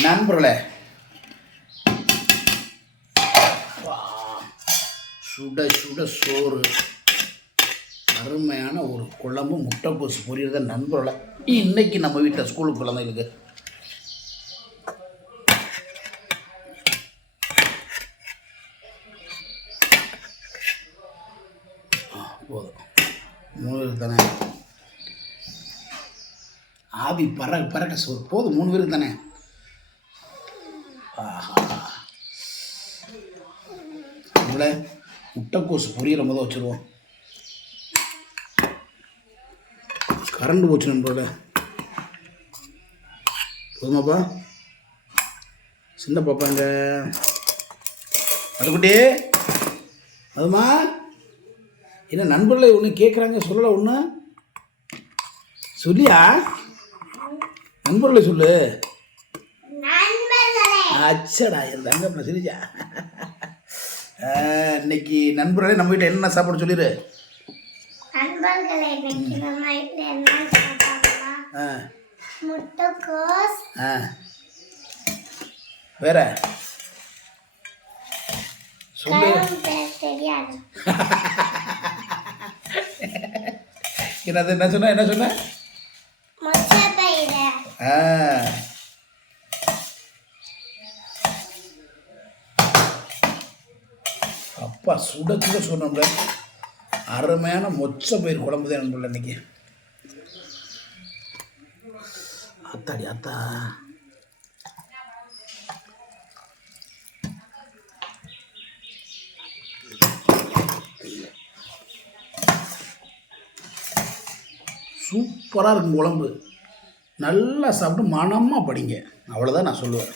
நண்பர்களே. வா, சுட சுட சோறு. அருமையான ஒரு குழம்பு முட்டைக்கோசு பொரியறத நண்பர்களே. இன்னைக்கு நம்ம வீட்டில் ஸ்கூலுக்கு குழந்தைகளுக்கு போதும். மூணு பேருக்கு தானே? ஆவி பறக்க பறக்க சோறு. போதும் மூணு பேருக்கு தானே? நம்மள முட்டைக்கோசு பொரியல முத வச்சுருவோம். கரண்ட் போச்சு நம்மளோட போதுமாப்பா? சின்ன பாப்பாங்க அதுக்குட்டி அதுமா என்ன நண்பர்களை ஒன்று கேட்குறாங்க சொல்லலை ஒன்று சொல்லியா? நண்பர்களை சொல்லு. அச்சடா என் தங்க சிரிச்சா. ஆஹ், இன்னைக்கு நண்பர்களே நம்ம வீட்டில் என்ன சாப்பாடு சொல்லிடு வேற? சொல்லு. என்னது என்ன சொன்ன என்ன சொன்ன? ஆ. அப்பா சுட சுட சொன்னோம்ல அருமையான மொச்ச பயிர் குழம்பு தான் நண்பர்களே இன்னைக்கு. அத்தாடி அத்தா. சூப்பராக இருக்கும் குழம்பு. நல்லா சாப்பிட்டு மனமாக படிங்க. அவ்வளோதான் நான் சொல்லுவேன்.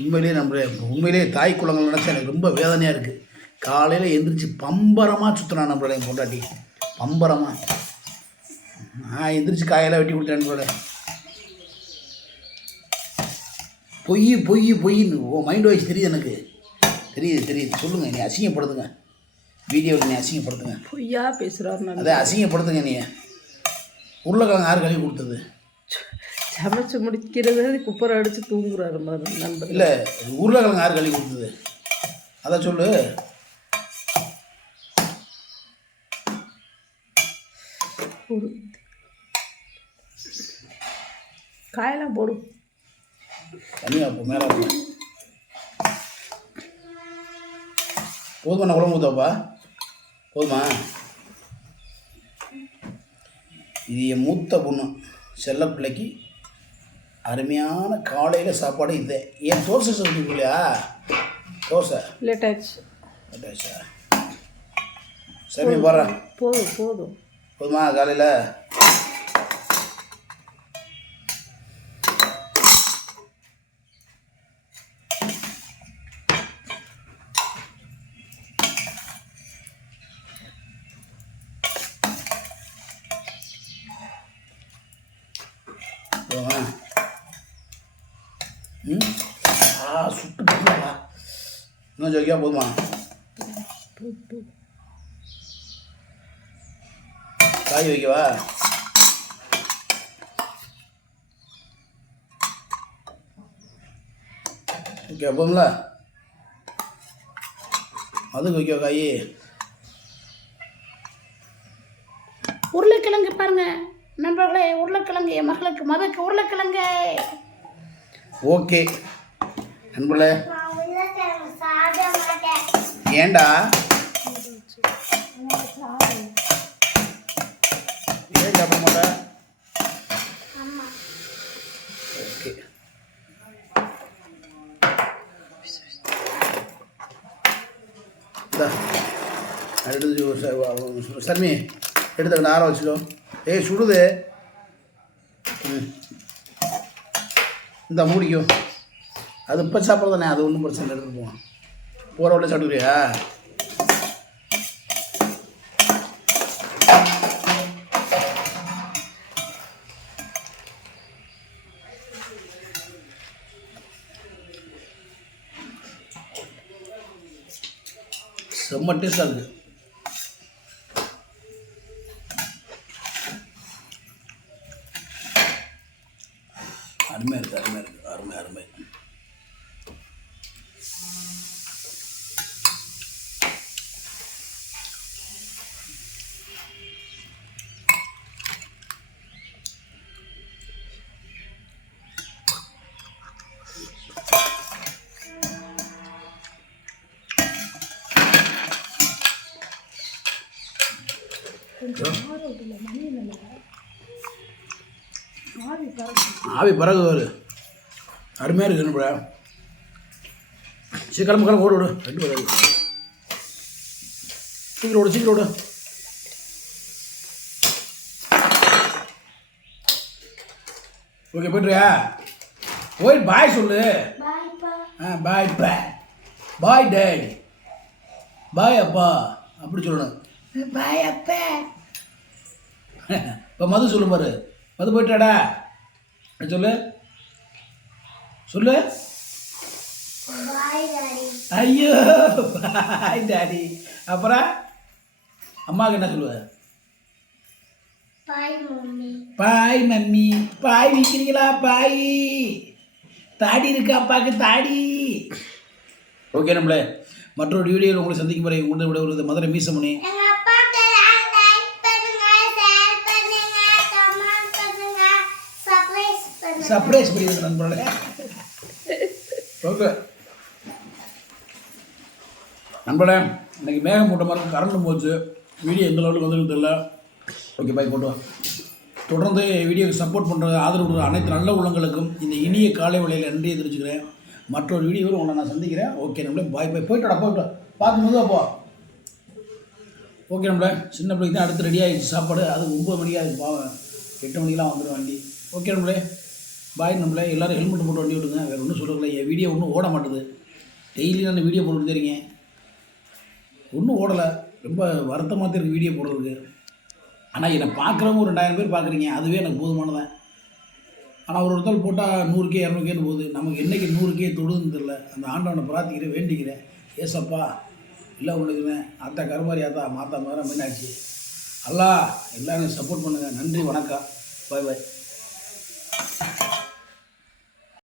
உண்மையிலேயே நம்ம உண்மையிலேயே தாய் குளங்கள் நினச்சா எனக்கு ரொம்ப வேதனையாக இருக்குது காலையில் எந்திரிச்சு பம்பரமாக சுற்றுறான் நம்மளோட என் பொண்டாட்டி. பம்பரமாக நான் எந்திரிச்சு காயெல்லாம் வெட்டி கொடுத்தேன் நம்மளோட பொய் பொய் பொய்ன்னு ஓ மைண்ட் வாய்ஸ் தெரியுது எனக்கு. தெரியுது தெரியுது. சொல்லுங்கள் நீ அசிங்கப்படுத்துங்க. வீடியோவில் நீ அசிங்கப்படுத்துங்க. பொய்யா பேசுகிறாரு அதை அசிங்கப்படுத்துங்க நீ உருளைக்கிழங்கு யார் கழுவி கொடுத்தது. சமைச்சு முடிக்கிறது குப்பரை அடித்து தூங்குறாரு மாதிரி நண்பர். இல்லை உருளைக்கிழங்கு யார் கழுவி கொடுத்தது. அதை சொல்லு. ஒரு காயெல்லாம் போடும் தனியாக போ மேலே போதுமா நான் குழம்பு ஊற்றப்பா போதுமா? இது என் மூத்த பொண்ணு செல்ல பிள்ளைக்கு அருமையான காலையில் சாப்பாடு இது. ஏன் தோசை சொல்லி இல்லையா தோசை. லேட் ஆச்சு அட்டாச்சா. சரி போடுறேன் போதும் போதும். போதுமா காலையில்? போதுமா? சுட்டு போதுமா இன்னும் ஜோக்கியா போதுமா? காய் வைக்கவா? ஓகே போதும்ல அதுக்கு வைக்கவா காய்? உருளைக்கிழங்கு பாருங்க. நண்பர்களே உருளைக்கிழங்கு என் மகளுக்கு மதக்கு உருளைக்கிழங்கு. ஓகே. நண்பர்களே. நான் ஓகே எடுத்து சர்மி எடுத்து அந்த ஆற வச்சுக்கோ. ஏய் சுடுது. ம். இந்த மூடிக்கும் அது இப்போ சாப்பிட்றதானே? அது ஒன்றும் பிரச்சனை இல்லை எடுத்துட்டு போவான் போகிற உடனே சாப்பிடுவியா செம்ம டேஸ்டாக இருக்குது அருமையாக இருக்குது அருமையாக இருக்குது அருமை அருமை. ஆவி பறகு வரு அருமையாக இருக்கு நம்மள சீக்கிரம் கிளம்ப ஓடு விடு ரெண்டு பேர் சீக்கிரம் ஓடு சீக்கிரம் ஓடு. ஓகே போய்ட்டுறியா போய் பாய் சொல்லு. ஆ பாய் பே பாய் டேய் பாய் அப்பா. அப்படி சொல்லணும். பாய் அப்பா இப்போ மது சொல்லு பாரு. மது போயிட்டாடா. சொல்லு. சொல்லு. ஐயோ பாய் டாடி அப்புறம் அம்மாவுக்கு என்ன சொல்லுவ? பாய் மம்மி பாய் விற்கிறீங்களா பாய் தாடி இருக்கு அப்பாவுக்கு தாடி. ஓகே நம்மளே. மற்றொரு வீடியோவில் உங்களை சந்திக்கும் வரை உங்களை விட ஒரு மதுரை மீசமணி சர்ப்ரைஸ் பண்ணுங்க சர்ப்ரைஸ் நண்பர்களே. ஓகே நண்பர்களே இன்னைக்கு மேகமூட்டமாக இருக்கும் கரண்ட் போச்சு. வீடியோ எந்த லெவலுக்கு வந்துருக்கு தெரியல. ஓகே பாய் போட்டு தொடர்ந்து வீடியோக்கு சப்போர்ட் பண்ணுற ஆதரவு கொடுக்குற அனைத்து நல்ல உள்ளங்களுக்கும் இந்த இனிய காலை வழியில் நன்றியை தெரிஞ்சுக்கிறேன் மற்றொரு வீடியோவில் உங்களை நான் சந்திக்கிறேன். ஓகே நம்மளே பாய் பாய் போயிட்டோடா போய்ட்டு பார்க்கும்போது அப்போ. ஓகே நம்மளே சின்ன பிள்ளைக்கு தான் அடுத்து ரெடி ஆகிடுச்சு சாப்பாடு. அது ஒம்பது மணிக்கு அது பாவம் எட்டு மணிக்கெலாம் வந்துடும் வண்டி. ஓகே நம்மளே பாய் நம்மளே எல்லோரும் ஹெல்மெட் போட்டு வண்டி விடுங்க வேறு ஒன்றும் சொல்லலை. என் வீடியோ ஒன்றும் ஓட மாட்டுது. டெய்லி நான் வீடியோ போட்டுட்டு தெரியுங்க ஒன்றும் ஓடலை. ரொம்ப வருத்தமாக தான் இருக்குது வீடியோ போடுறதுக்கு. ஆனால் என்னை பார்க்குறவங்க ஒரு ரெண்டாயிரம் பேர் பார்க்குறீங்க. அதுவே எனக்கு போதுமானதான் ஆனால் ஒரு ஒருத்தர் போட்டால் நூறுக்கே இரநூறுக்கேன்னு போகுது. நமக்கு என்றைக்கு நூறுக்கே தொடுதுன்னு தெரில அந்த ஆண்டவனை பிரார்த்திக்கிறேன் வேண்டிக்கிறேன். ஏசப்பா இல்லை உனக்குறேன் அத்தா கருமாரி அத்தா மாத்தா மாதிரி மீனாட்சி. அல்லா எல்லாரும் சப்போர்ட் பண்ணுங்கள் நன்றி வணக்கம். பாய் பாய்